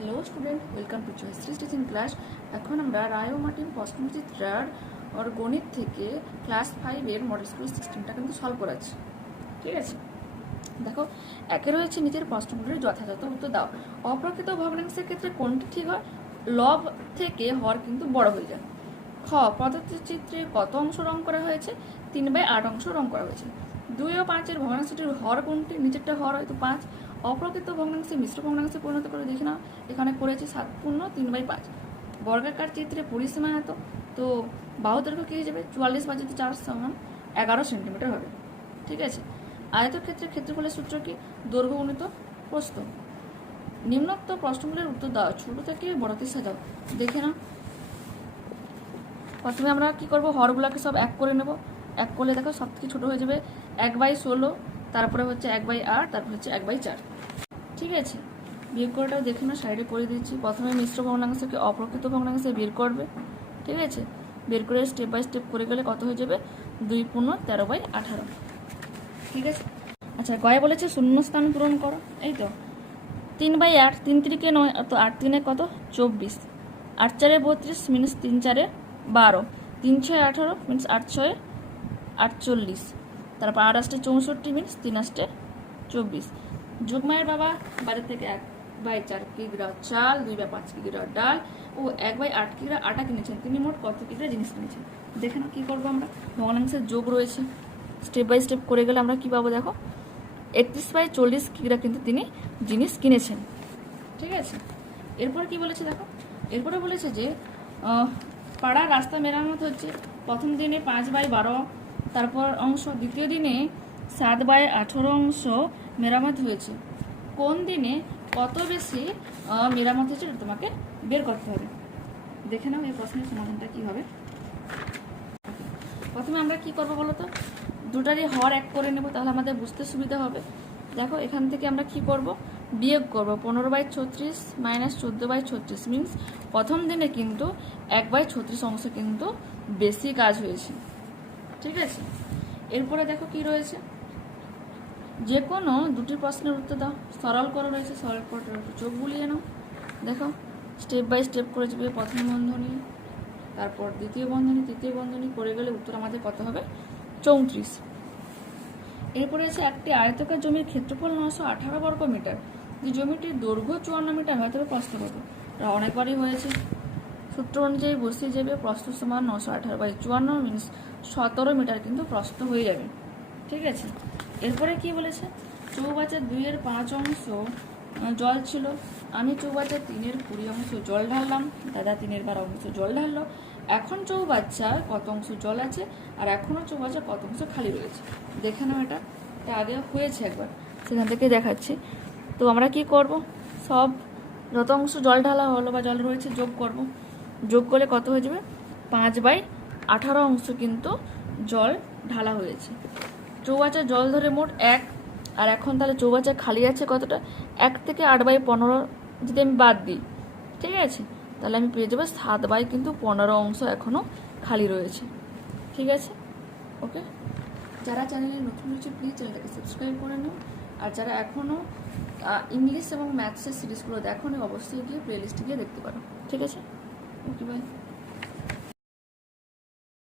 Hello student welcome to Joyshree teaching class এখন আমরা রায় Martin পশ্চিমচিত্রার ওর গণিত থেকে ক্লাস ফাইভের মডেল স্কুল সিক্সটিনটা কিন্তু সলভ করাচ্ছি। ঠিক আছে? দেখো, একে রয়েছে নিজের প্রশ্নগুলির যথাযথ উত্তর দাও। অপ্রকৃত ভগ্নাংশের ক্ষেত্রে কোনটি ঠিক হয়? লব থেকে হর কিন্তু বড় হয়ে যায়। খ পদ্ধতি চিত্রে কত অংশ রং করা হয়েছে? তিন বাই আট অংশ রং করা হয়েছে। দুই ও পাঁচের ভগ্নাংশটির হর কোনটি? নিচেরটা হর, হয়তো পাঁচ। অপ্রকৃত ভগ্নাংশে, মিশ্র ভগ্নাংশে পরিণত করে দেখি না এখানে করেছি সাত পূর্ণ তিন বাই পাঁচ। বর্গাকার চিত্রে পরিসীমা এত? তো বাহু দৈর্ঘ্য কী হয়ে যাবে? চুয়াল্লিশ বা যদি চার সমান এগারো সেন্টিমিটার হবে। ঠিক আছে? আয়তক্ষেত্রে ক্ষেত্রফলের সূত্র কি? দৈর্ঘ্য গুণিত প্রস্থ। নিম্নোক্ত প্রশ্নগুলির উত্তর দাও। ছোট থেকে বড়তে সাজাও দেখে না প্রথমে আমরা কি করব? হরগুলোকে সব এক করে নেব। এক করলে দেখো সব থেকে ছোটো হয়ে যাবে এক বাই ষোলো তারপরে হচ্ছে এক বাই আট, তারপরে হচ্ছে এক বাই চার। ঠিক আছে? বিয়োগ করাটাও দেখে না সাইডে করে দিচ্ছি। প্রথমে মিশ্র ভগ্নাংশকে অপ্রকৃত ভগ্নাংশে বের করবে। ঠিক আছে? বের করে স্টেপ বাই স্টেপ করে গেলে কত হয়ে যাবে? দুই পূর্ণ তেরো বাই আঠারো। ঠিক আছে? আচ্ছা গয়ে বলেছে শূন্য স্থান পূরণ করো। এই তো। তিন বাই আট, তিন তিরিকে নয়, তো আট তিনে কত? চব্বিশ। আট চারে বত্রিশ মিনিস তিন চারে বারো। তিন ছয় আঠারো মিনিস আট ছয় আটচল্লিশ। তারপর আট আসটে চৌষট্টি মিনিস তিন আসটে চব্বিশ। যোগমায়ের বাবা বাজার থেকে এক বাই চার কিগ্রা চাল, দুই বাই পাঁচ কিগ্রা ডাল ও এক বাই আট কিগ্রা আটা কিনেছেন। তিনি মোট কত কিগ্রা জিনিস কিনেছেন? দেখে না কী করব আমরা। ভগ্নাংশের যোগ রয়েছে। স্টেপ বাই স্টেপ করে গেলে আমরা কী পাবো দেখো? একত্রিশ বাই চল্লিশ কিগ্রা কিন্তু তিনি জিনিস কিনেছেন। ঠিক আছে? এরপর কি বলেছে দেখো? এরপরে বলেছে যে পাড়ার রাস্তা মেরামত হচ্ছে প্রথম দিনে পাঁচ বাই বারো তারপর অংশ, দ্বিতীয় দিনে সাত বাই আঠেরো অংশ মেরামত হয়েছে। কোন দিনে কত বেশি মেরামত হয়েছে তোমাকে বের করতে হবে। দেখে নাও এই প্রশ্নের সমাধানটা কী হবে। প্রথমে আমরা কি করব বলো তো? দুটারই হর এক করে নেব, তাহলে আমাদের বুঝতে সুবিধা হবে। দেখো, এখান থেকে আমরা কি করব? বিয়োগ করব, পনেরো বাই ছত্রিশ মাইনাস চোদ্দ বাই ছত্রিশ। মিনস প্রথম দিনে কিন্তু এক বাই ছত্রিশ অংশ কিন্তু বেশি কাজ হয়েছে। ঠিক আছে? এরপরে দেখো কি রয়েছে। যে কোনো দুটি প্রশ্নের উত্তর দাও। সরল করে রয়েছে, সরল করে একটু চোখ বুলিয়ে নাও। দেখো স্টেপ বাই স্টেপ করে যাবে প্রথম বন্ধনী, তারপর দ্বিতীয় বন্ধনী, তৃতীয় বন্ধনী করে গেলে উত্তর আমাদের কত হবে? চৌত্রিশ। এরপরে আছে একটি আয়তকার জমির ক্ষেত্রফল নশো আঠারো বর্গ মিটার যে জমিটির দৈর্ঘ্য চুয়ান্ন মিটার হয় তবে প্রস্থ কত অনেকবারই হয়েছে। সূত্র অনুযায়ী বসিয়ে যাবে প্রস্থ সমান নশো আঠারো বাই চুয়ান্ন মিনিস সতেরো মিটার কিন্তু প্রস্থ হয়ে যাবে। ঠিক আছে? এরপরে কি বলেছে? চৌবাচ্চার দুইয়ের পাঁচ অংশ জল ছিল। আমি চৌবাচ্চার তিনের কুড়ি অংশ জল ঢাললাম, দাদা তিনের বারো অংশ জল ঢাললো। এখন চৌবাচ্চার কত অংশ জল আছে? আর এখনও চৌবাচ্চার কত অংশ খালি রয়েছে? দেখে নাও এটা। এটা আগে হয়েছে একবার। সেখান থেকে দেখাচ্ছি। তো আমরা কি করব? সব যত অংশ জল ঢালা হলো বা জল রয়েছে যোগ করব। যোগ করলে কত হয়ে যাবে? পাঁচ বাই আঠারো অংশ কিন্তু জল ঢালা হয়েছে। চৌবাচ্চা জল ধরে মোট এক। আর এখন তাহলে চৌবাচ্চা খালি আছে কতটা? এক থেকে আট বাই পনেরো যদি আমি বাদ দিই, ঠিক আছে? তাহলে আমি পেয়ে যাব সাত বাই কিন্তু পনেরো অংশ এখনও খালি রয়েছে। ঠিক আছে? ওকে? যারা চ্যানেলে নতুন হয়েছে প্লিজ চ্যানেলটাকে সাবস্ক্রাইব করে নিন আর যারা এখনও ইংলিশ এবং ম্যাথসের সিরিজগুলো দেখো অবশ্যই গিয়ে প্লেলিস্টে গিয়ে দেখতে পারো। ঠিক আছে? Okay bye